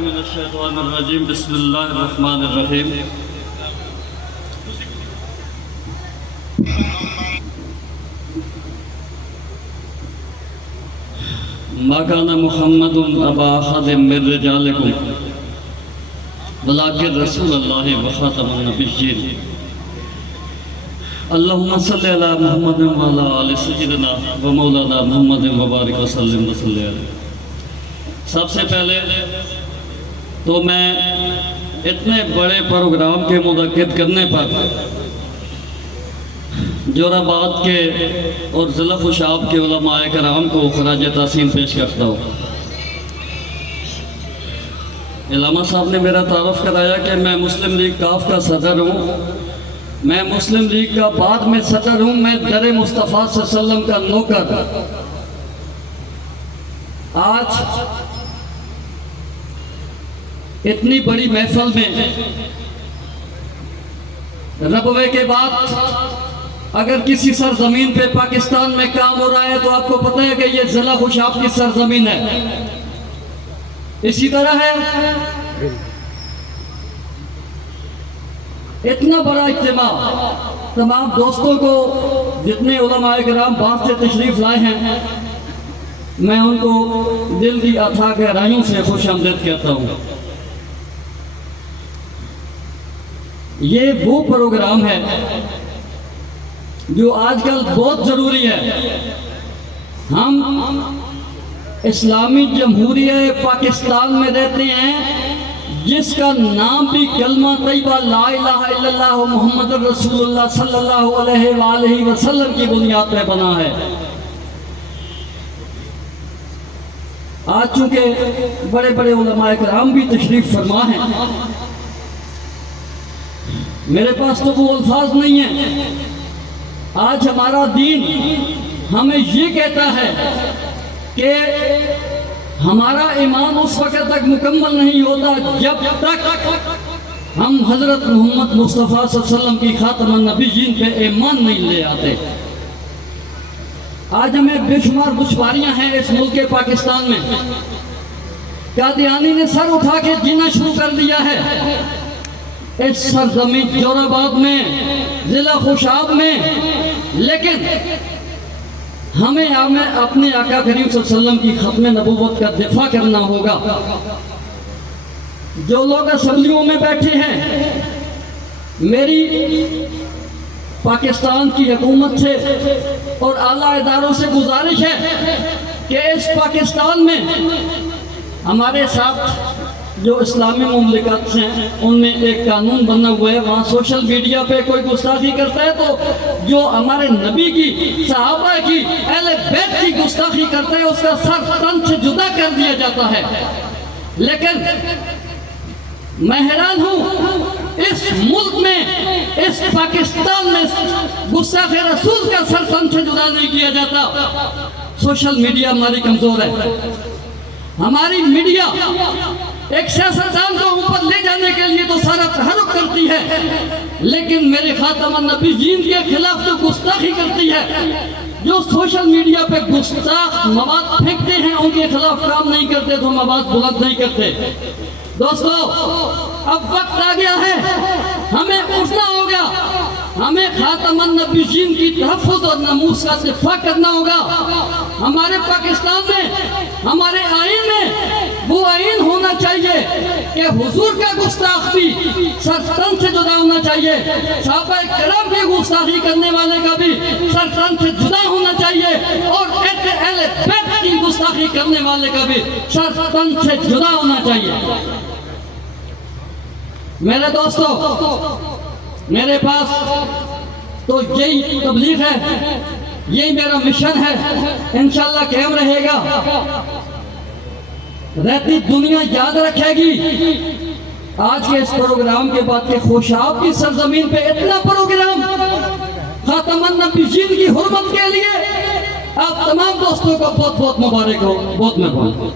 من الشیطان الرجیم بسم اللہ الرحمن الرحیم ما کان محمد ابا احد من رجالکم ولکن رسول اللہ وخاتم النبیین اللہم صلی علی محمد وعلی آل سیدنا و مولانا محمد وبارک وسلم وصلی علیہ۔ سب سے پہلے تو میں اتنے بڑے پروگرام کے منعقد کرنے پر جوراباد کے اور ضلع خوشاب کے علماء کرام کو خراج تحسین پیش کرتا ہوں۔ علامہ صاحب نے میرا تعارف کرایا کہ میں مسلم لیگ کاف کا صدر ہوں، میں مسلم لیگ کا بعد میں صدر ہوں، میں در مصطفیٰ صلی اللہ علیہ وسلم کا نوکر۔ آج اتنی بڑی محفل میں ربوے کے بعد اگر کسی سرزمین پہ پاکستان میں کام ہو رہا ہے تو آپ کو پتہ ہے کہ یہ ضلع خوشاب کی سرزمین ہے۔ اسی طرح ہے اتنا بڑا اجتماع، تمام دوستوں کو جتنے علماء کرام باہر سے تشریف لائے ہیں میں ان کو دل کی اتھا گہرائیوں سے خوش آمدید کہتا ہوں۔ یہ وہ پروگرام ہے جو آج کل بہت ضروری ہے۔ ہم اسلامی جمہوریہ پاکستان میں رہتے ہیں جس کا نام بھی کلمہ طیبہ لا الہ الا اللہ محمد رسول اللہ صلی اللہ علیہ وآلہ وسلم کی بنیاد پہ بنا ہے۔ آج چونکہ بڑے بڑے علماء کرام بھی تشریف فرما ہیں، میرے پاس تو وہ الفاظ نہیں ہیں۔ آج ہمارا دین ہمیں یہ کہتا ہے کہ ہمارا ایمان اس وقت تک مکمل نہیں ہوتا جب تک ہم حضرت محمد مصطفیٰ صلی اللہ علیہ وسلم کی خاتم النبیین پہ ایمان نہیں لے آتے۔ آج ہمیں بے شمار دشواریاں ہیں اس ملک پاکستان میں۔ قادیانی نے سر اٹھا کے جینا شروع کر دیا ہے اس سرزمین جوراباد میں، ضلع خوشاب میں، لیکن ہمیں اپنے آقا کریم صلی اللہ علیہ وسلم کی ختم نبوت کا دفاع کرنا ہوگا۔ جو لوگ اسمبلیوں میں بیٹھے ہیں، میری پاکستان کی حکومت سے اور اعلیٰ اداروں سے گزارش ہے کہ اس پاکستان میں ہمارے ساتھ جو اسلامی مملکت ہیں ان میں ایک قانون بنا ہوا ہے، وہاں سوشل میڈیا پہ کوئی گستاخی کرتا ہے تو جو ہمارے نبی کی، صحابہ کی، اہل بیت کی گستاخی کرتا ہے اس کا سر تن سے جدا کر دیا جاتا ہے۔ لیکن میں حیران ہوں اس ملک میں، اس پاکستان میں گستاخ رسول کا سر تن سے جدا نہیں کیا جاتا۔ سوشل میڈیا ہماری کمزور ہے۔ ہماری میڈیا ایک سیاستدان کو اوپر لے جانے کے لیے تو سارا تحرک کرتی ہے، لیکن میرے خاتم النبیین کے خلاف جو گستاخی کرتی ہے، جو سوشل میڈیا پہ گستاخ مواد پھینکتے ہیں ان کے خلاف کام نہیں کرتے تو ہم آواز بلند نہیں کرتے۔ دوستو اب وقت آ گیا ہے، ہمیں اٹھنا ہوگا، ہمیں خاتم النبیین کی تحفظ اور ناموس کا دفاع کرنا ہوگا۔ ہمارے پاکستان میں، ہمارے آئین میں وہ آئین ہونا چاہیے کہ حضور کا گستاخ بھی سر تن سے جدا ہونا چاہیے، صحابہ کرام کی گستاخی کرنے والے کا بھی سر تن سے جدا ہونا چاہیے، اور اہل بیت کی گستاخی کرنے والے کا بھی سر تن سے جدا ہونا چاہیے۔ میرے دوستو، میرے پاس تو یہی تبلیغ ہے، یہی میرا مشن ہے، انشاءاللہ قائم رہے گا، رہتی دنیا یاد رکھے گی۔ آج کے اس پروگرام کے بعد کہ خوشاب کی سرزمین پہ اتنا پروگرام خاتم النبیین کی حرمت کے لیے، آپ تمام دوستوں کو بہت بہت مبارک ہو، بہت مہربانی۔